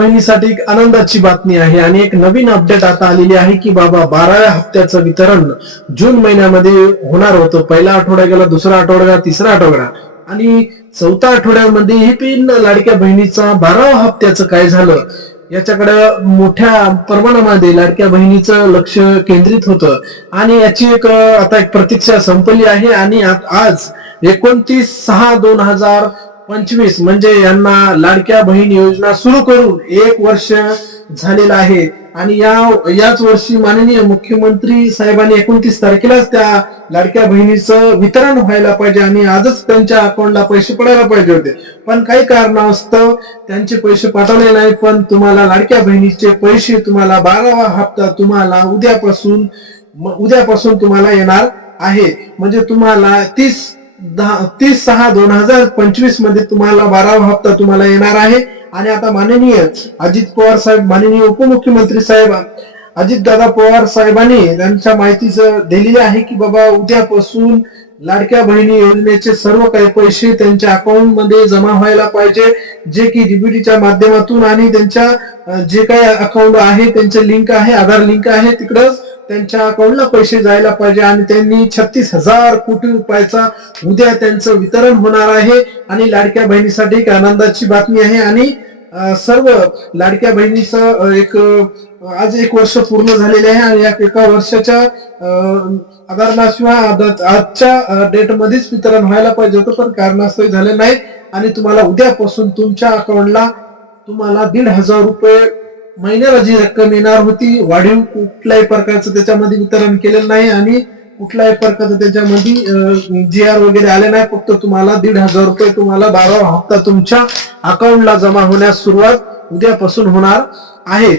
बहिणीसाठी एक आनंदाची बातमी आहे आणि एक नवीन अपडेट आता आलेली आहे की बाबा बाराव्या हप्त्याचं वितरण जून महिन्यामध्ये होणार होतं. पहिला आठवडा गेला दुसरा आठवडा गेला तिसरा आठवडा आणि चौथ्या आठवड्यामध्ये ही पिन लाडक्या बहिणीचा बाराव्या हप्त्याचं काय झालं? याच्याकडे मोठ्या प्रमाणामध्ये लाडक्या बहिणीचं लक्ष केंद्रित होतं. आणि याची एक आता एक प्रतीक्षा संपली आहे आणि आज एकोणतीस सहा दोन हजार पंचवीस म्हणजे यांना लाडक्या बहीण योजना सुरू करून एक वर्ष झालेलं आहे. आणि या याच वर्षी माननीय मुख्यमंत्री साहेबांनी एकोणतीस तारखेलाच त्या लाडक्या बहिणीचं वितरण व्हायला पाहिजे आणि आजच त्यांच्या अकाउंटला पैसे पडायला पाहिजे होते. पण काही कारणास्तव त्यांचे पैसे पाठवले नाही पण तुम्हाला लाडक्या बहिणीचे पैसे तुम्हाला बारावा हप्ता तुम्हाला उद्यापासून उद्यापासून तुम्हाला येणार आहे. म्हणजे तुम्हाला तीस दहा तीस सहा दोन हजार पंचवीसमध्ये तुम्हाला बारावा हप्ता तुम्हाला येणार आहे. आणि आता माननीय अजित पवार साहेब माननीय उपमुख्यमंत्री साहेब अजित दादा पवार साहेबांनी त्यांच्या माहितीचं दिलेली आहे की बाबा उद्यापासून लाडक्या बहिणी योजनेचे सर्व काही पैसे त्यांच्या अकाउंटमध्ये जमा व्हायला पाहिजे. जे की डीबीटीच्या माध्यमातून आणि त्यांच्या जे काही अकाउंट आहे त्यांचे लिंक आहे आधार लिंक आहे तिकडं. त्यांच्या अकाउंटला पैसे जायला पाहिजे आणि त्यांनी छत्तीस हजार कोटी रुपयाचा उद्या त्यांचं वितरण होणार आहे. आणि लाडक्या बहिणीसाठी एक आनंदाची बातमी आहे. आणि सर्व लाडक्या बहिणीचं एक आज एक वर्ष पूर्ण झालेले आहे. आणि या एका वर्षाच्या आधारला आधारणाशिवाय आजच्या डेटमध्येच वितरण व्हायला पाहिजे होतं. पण कारणास्तव झाले नाही. आणि तुम्हाला उद्यापासून तुमच्या अकाउंटला तुम्हाला दीड हजार रुपये महिन्याला जी रक्कम येणार होती वाढीव कुठल्याही प्रकारचं त्याच्यामध्ये वितरण केलेलं नाही आणि कुठल्याही प्रकारचं त्याच्यामध्ये जी आर वगैरे आले नाही. फक्त तुम्हाला दीड हजार रुपये तुम्हाला बारावा हप्ता तुमच्या अकाउंटला जमा होण्यास सुरुवात उद्यापासून होणार आहे.